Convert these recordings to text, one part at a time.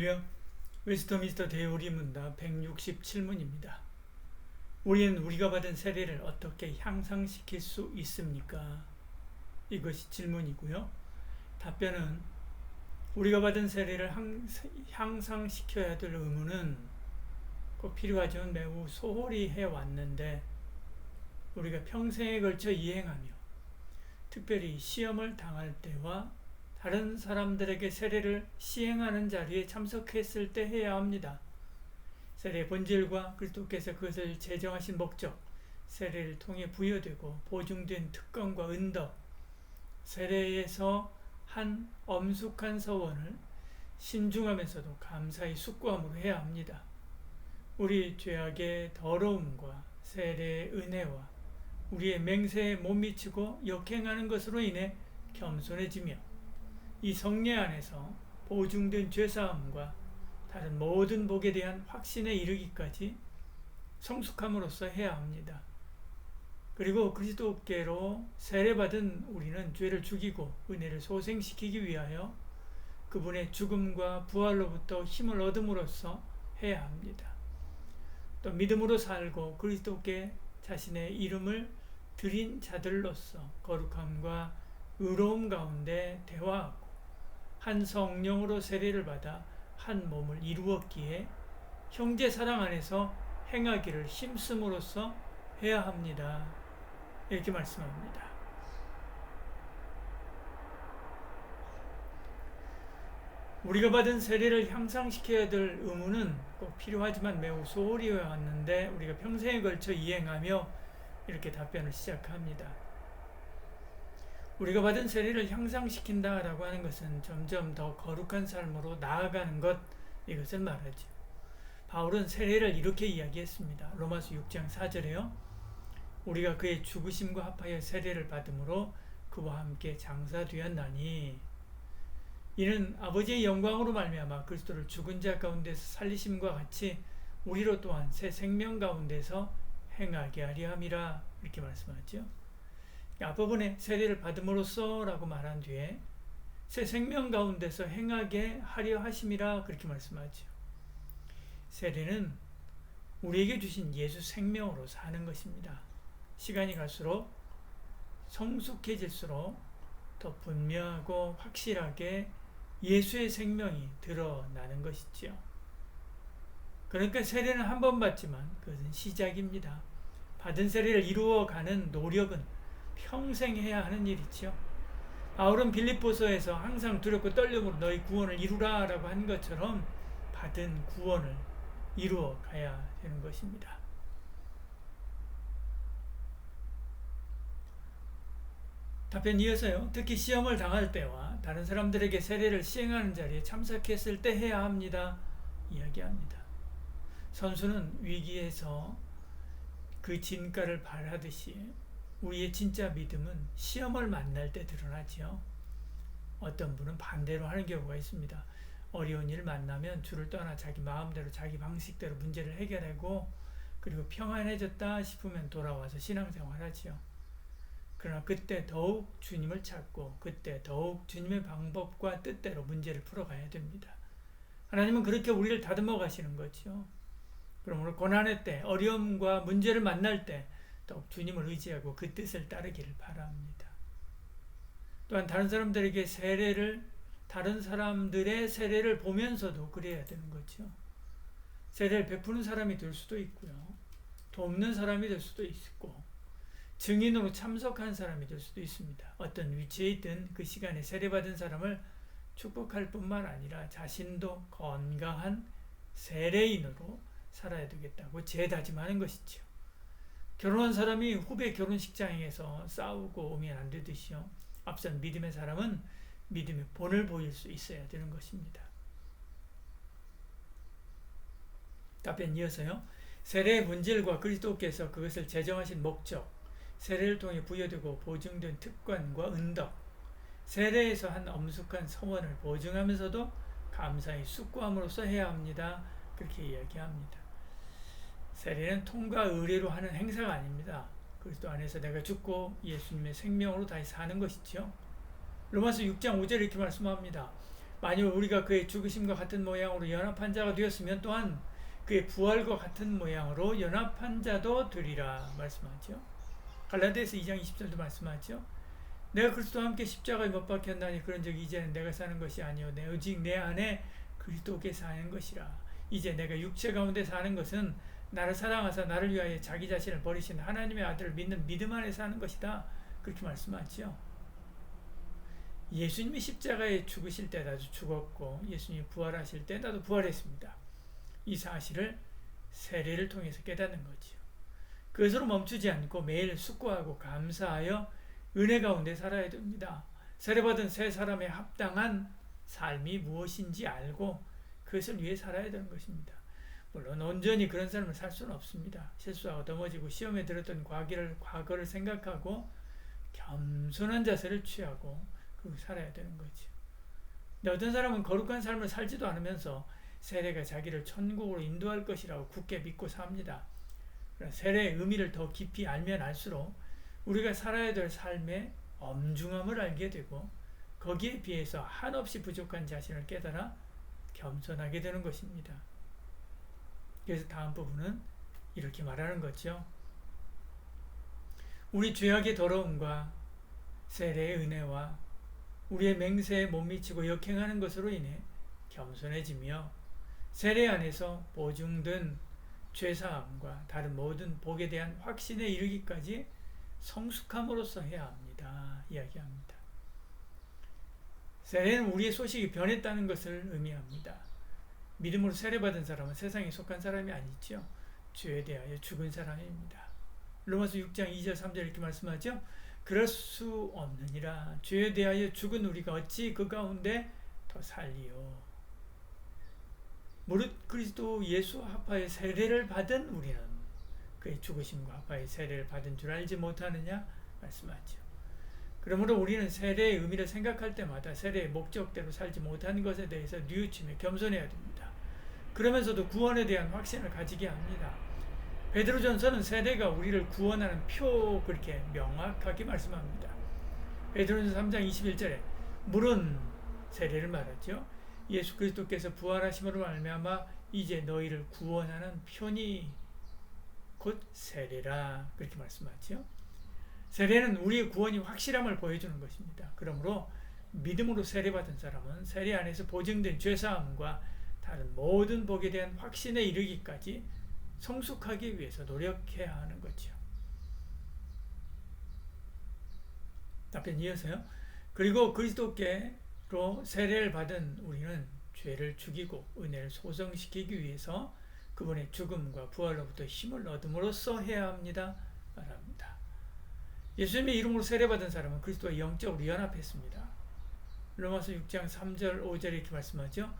할렐루야. 웨스터민스터 대우리 문답 167문입니다. 우리는 우리가 받은 세례를 어떻게 향상시킬 수 있습니까? 이것이 질문이고요. 답변은 우리가 받은 세례를 향상시켜야 될 의무는 꼭 필요하지만 매우 소홀히 해왔는데 우리가 평생에 걸쳐 이행하며 특별히 시험을 당할 때와 다른 사람들에게 세례를 시행하는 자리에 참석했을 때 해야 합니다. 세례의 본질과 그리스도께서 그것을 제정하신 목적, 세례를 통해 부여되고 보증된 특권과 은덕, 세례에서 한 엄숙한 서원을 신중하면서도 감사히 숙고함으로 해야 합니다. 우리 죄악의 더러움과 세례의 은혜와 우리의 맹세에 못 미치고 역행하는 것으로 인해 겸손해지며 이 성례 안에서 보증된 죄사함과 다른 모든 복에 대한 확신에 이르기까지 성숙함으로써 해야 합니다. 그리고 그리스도께로 세례받은 우리는 죄를 죽이고 은혜를 소생시키기 위하여 그분의 죽음과 부활로부터 힘을 얻음으로써 해야 합니다. 또 믿음으로 살고 그리스도께 자신의 이름을 드린 자들로서 거룩함과 의로움 가운데 대화하고 한 성령으로 세례를 받아 한 몸을 이루었기에 형제 사랑 안에서 행하기를 힘쓰므로써 해야 합니다. 이렇게 말씀합니다. 우리가 받은 세례를 향상시켜야 될 의무는 꼭 필요하지만 매우 소홀히 해왔는데 우리가 평생에 걸쳐 이행하며 이렇게 답변을 시작합니다. 우리가 받은 세례를 향상시킨다라고 하는 것은 점점 더 거룩한 삶으로 나아가는 것, 이것을 말하죠. 바울은 세례를 이렇게 이야기했습니다. 로마서 6장 4절에요. 우리가 그의 죽으심과 합하여 세례를 받음으로 그와 함께 장사되었나니 이는 아버지의 영광으로 말미암아 그리스도를 죽은 자 가운데서 살리심과 같이 우리로 또한 새 생명 가운데서 행하게 하려 함이라, 이렇게 말씀하죠. 앞부분에 세례를 받음으로써 라고 말한 뒤에 새 생명 가운데서 행하게 하려 하심이라, 그렇게 말씀하죠. 세례는 우리에게 주신 예수 생명으로 사는 것입니다. 시간이 갈수록 성숙해질수록 더 분명하고 확실하게 예수의 생명이 드러나는 것이지요. 그러니까 세례는 한 번 받지만 그것은 시작입니다. 받은 세례를 이루어가는 노력은 평생 해야 하는 일이죠. 바울은 빌립보서에서 항상 두렵고 떨림으로 너희 구원을 이루라 라고 한 것처럼 받은 구원을 이루어 가야 되는 것입니다. 답변 이어서요. 특히 시험을 당할 때와 다른 사람들에게 세례를 시행하는 자리에 참석했을 때 해야 합니다. 이야기합니다. 선수는 위기에서 그 진가를 발하듯이 우리의 진짜 믿음은 시험을 만날 때 드러나지요. 어떤 분은 반대로 하는 경우가 있습니다. 어려운 일 만나면 주를 떠나 자기 마음대로 자기 방식대로 문제를 해결하고 그리고 평안해졌다 싶으면 돌아와서 신앙생활 하지요. 그러나 그때 더욱 주님을 찾고 그때 더욱 주님의 방법과 뜻대로 문제를 풀어가야 됩니다. 하나님은 그렇게 우리를 다듬어 가시는 거죠. 그러므로 고난의 때, 어려움과 문제를 만날 때 더욱 주님을 의지하고 그 뜻을 따르기를 바랍니다. 또한 다른 사람들의 세례를 보면서도 그래야 되는 거죠. 세례를 베푸는 사람이 될 수도 있고요. 돕는 사람이 될 수도 있고 증인으로 참석한 사람이 될 수도 있습니다. 어떤 위치에 있든 그 시간에 세례받은 사람을 축복할 뿐만 아니라 자신도 건강한 세례인으로 살아야 되겠다고 재다짐하는 것이죠. 결혼한 사람이 후배 결혼식장에서 싸우고 오면 안 되듯이요. 앞선 믿음의 사람은 믿음의 본을 보일 수 있어야 되는 것입니다. 답변 이어서요. 세례의 본질과 그리스도께서 그것을 제정하신 목적, 세례를 통해 부여되고 보증된 특권과 은덕, 세례에서 한 엄숙한 서원을 보증하면서도 감사히 숙고함으로써 해야 합니다. 그렇게 이야기합니다. 세례는 통과 의례로 하는 행사가 아닙니다. 그리스도 안에서 내가 죽고 예수님의 생명으로 다시 사는 것이죠. 로마서 6장 5절에 이렇게 말씀합니다. 만일 우리가 그의 죽으심과 같은 모양으로 연합한 자가 되었으면 또한 그의 부활과 같은 모양으로 연합한 자도 되리라 말씀하죠. 갈라디아서 2장 20절도 말씀하죠. 내가 그리스도와 함께 십자가에 못 박혔나니 그런즉 이제는 내가 사는 것이 아니요 오직 내 안에 그리스도께 사는 것이라. 이제 내가 육체 가운데 사는 것은 나를 사랑하사 나를 위하여 자기 자신을 버리신 하나님의 아들을 믿는 믿음 안에 사는 것이다. 그렇게 말씀하죠. 예수님이 십자가에 죽으실 때 나도 죽었고 예수님이 부활하실 때 나도 부활했습니다. 이 사실을 세례를 통해서 깨닫는 거지요. 그것으로 멈추지 않고 매일 숙고하고 감사하여 은혜 가운데 살아야 됩니다. 세례받은 새 사람의 합당한 삶이 무엇인지 알고 그것을 위해 살아야 되는 것입니다. 물론 온전히 그런 삶을 살 수는 없습니다. 실수하고 넘어지고 시험에 들었던 과거를 생각하고 겸손한 자세를 취하고 그리고 살아야 되는 거죠. 근데 어떤 사람은 거룩한 삶을 살지도 않으면서 세례가 자기를 천국으로 인도할 것이라고 굳게 믿고 삽니다. 세례의 의미를 더 깊이 알면 알수록 우리가 살아야 될 삶의 엄중함을 알게 되고 거기에 비해서 한없이 부족한 자신을 깨달아 겸손하게 되는 것입니다. 그래서 다음 부분은 이렇게 말하는 거죠. 우리 죄악의 더러움과 세례의 은혜와 우리의 맹세에 못 미치고 역행하는 것으로 인해 겸손해지며 세례 안에서 보증된 죄사함과 다른 모든 복에 대한 확신에 이르기까지 성숙함으로써 해야 합니다. 이야기합니다. 세례는 우리의 소식이 변했다는 것을 의미합니다. 믿음으로 세례받은 사람은 세상에 속한 사람이 아니죠. 죄에 대하여 죽은 사람입니다. 로마서 6장 2절 3절 이렇게 말씀하죠. 그럴 수 없느니라. 죄에 대하여 죽은 우리가 어찌 그 가운데 더 살리요. 무릇 그리스도 예수와 합하여 세례를 받은 우리는 그의 죽으심과 합하여 세례를 받은 줄 알지 못하느냐 말씀하죠. 그러므로 우리는 세례의 의미를 생각할 때마다 세례의 목적대로 살지 못하는 것에 대해서 뉘우치며 겸손해야 됩니다. 그러면서도 구원에 대한 확신을 가지게 합니다. 베드로전서는 세례가 우리를 구원하는 표 그렇게 명확하게 말씀합니다. 베드로전서 3장 21절에 물은 세례를 말하죠. 예수 그리스도께서 부활하심으로 말미암아 이제 너희를 구원하는 표니 곧 세례라 그렇게 말씀하죠. 세례는 우리의 구원이 확실함을 보여주는 것입니다. 그러므로 믿음으로 세례받은 사람은 세례 안에서 보증된 죄사함과 다른 모든 복에 대한 확신에 이르기까지 성숙하기 위해서 노력해야 하는 거죠. 답변 이어서요. 그리고 그리스도께로 세례를 받은 우리는 죄를 죽이고 은혜를 소성시키기 위해서 그분의 죽음과 부활로부터 힘을 얻음으로써 해야 합니다. 말합니다. 예수님의 이름으로 세례받은 사람은 그리스도와 영적으로 연합했습니다. 로마서 6장 3절 5절 이렇게 말씀하죠.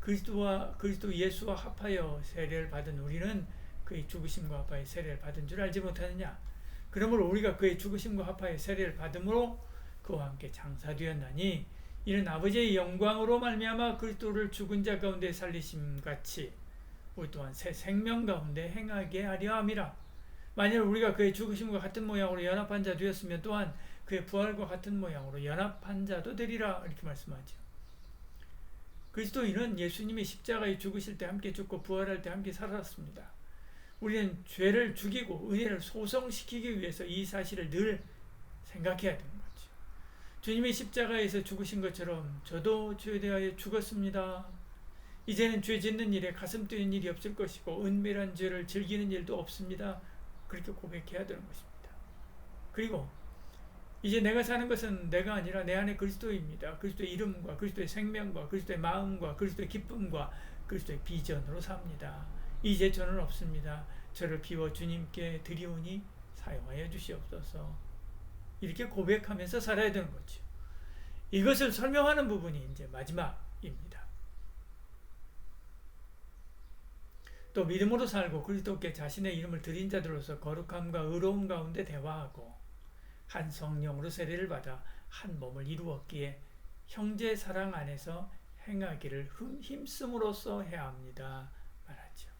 그리스도 예수와 합하여 세례를 받은 우리는 그의 죽으심과 합하여 세례를 받은 줄 알지 못하느냐. 그러므로 우리가 그의 죽으심과 합하여 세례를 받음으로 그와 함께 장사되었나니 이는 아버지의 영광으로 말미암아 그리스도를 죽은 자 가운데 살리심 같이 우리 또한 새 생명 가운데 행하게 하려 함이라. 만일 우리가 그의 죽으심과 같은 모양으로 연합한 자 되었으면 또한 그의 부활과 같은 모양으로 연합한 자도 되리라 이렇게 말씀하죠. 그리스도인은 예수님이 십자가에 죽으실 때 함께 죽고 부활할 때 함께 살았습니다. 우리는 죄를 죽이고 은혜를 소성시키기 위해서 이 사실을 늘 생각해야 되는 거죠. 주님이 십자가에서 죽으신 것처럼 저도 죄에 대하여 죽었습니다. 이제는 죄 짓는 일에 가슴 뛰는 일이 없을 것이고 은밀한 죄를 즐기는 일도 없습니다. 그렇게 고백해야 되는 것입니다. 그리고 이제 내가 사는 것은 내가 아니라 내 안에 그리스도입니다. 그리스도의 이름과 그리스도의 생명과 그리스도의 마음과 그리스도의 기쁨과 그리스도의 비전으로 삽니다. 이제 저는 없습니다. 저를 비워 주님께 드리오니 사용하여 주시옵소서. 이렇게 고백하면서 살아야 되는 거죠. 이것을 설명하는 부분이 이제 마지막입니다. 또 믿음으로 살고 그리스도께 자신의 이름을 드린 자들로서 거룩함과 의로움 가운데 대화하고 한 성령으로 세례를 받아 한 몸을 이루었기에 형제 사랑 안에서 행하기를 힘쓰므로써 해야 합니다. 말하죠.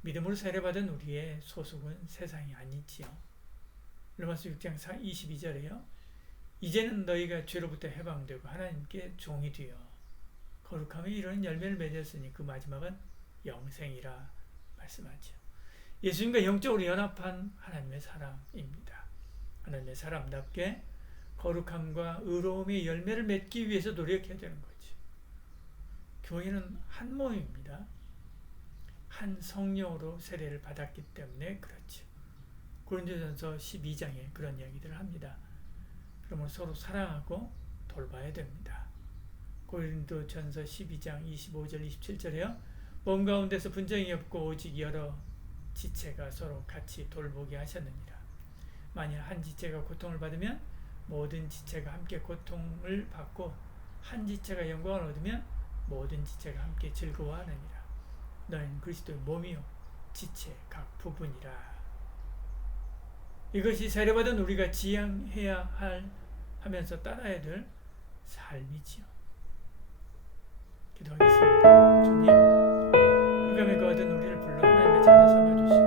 믿음으로 세례받은 우리의 소속은 세상이 아니지요. 로마서 6장 22절에요. 이제는 너희가 죄로부터 해방되고 하나님께 종이 되어 거룩함에 이르는 열매를 맺었으니 그 마지막은 영생이라 말씀하죠. 예수님과 영적으로 연합한 하나님의 사람입니다. 하나님의 사람답게 거룩함과 의로움의 열매를 맺기 위해서 노력해야 되는 거죠. 교회는 한 모임입니다. 한 성령으로 세례를 받았기 때문에 그렇죠. 고린도전서 12장에 그런 이야기들을 합니다. 그러면 서로 사랑하고 돌봐야 됩니다. 고린도전서 12장 25절 27절에요. 몸 가운데서 분쟁이 없고 오직 여러 지체가 서로 같이 돌보게 하셨느니라. 만일 한 지체가 고통을 받으면 모든 지체가 함께 고통을 받고 한 지체가 영광을 얻으면 모든 지체가 함께 즐거워하느니라. 너희는 그리스도의 몸이요 지체 각 부분이라. 이것이 세례받은 우리가 지향해야 하면서 따라야 될 삶이지요. 기도하겠습니다. 주님, 흑암에 거하던 우리를 불러 하나님의 자녀 삼아 주시고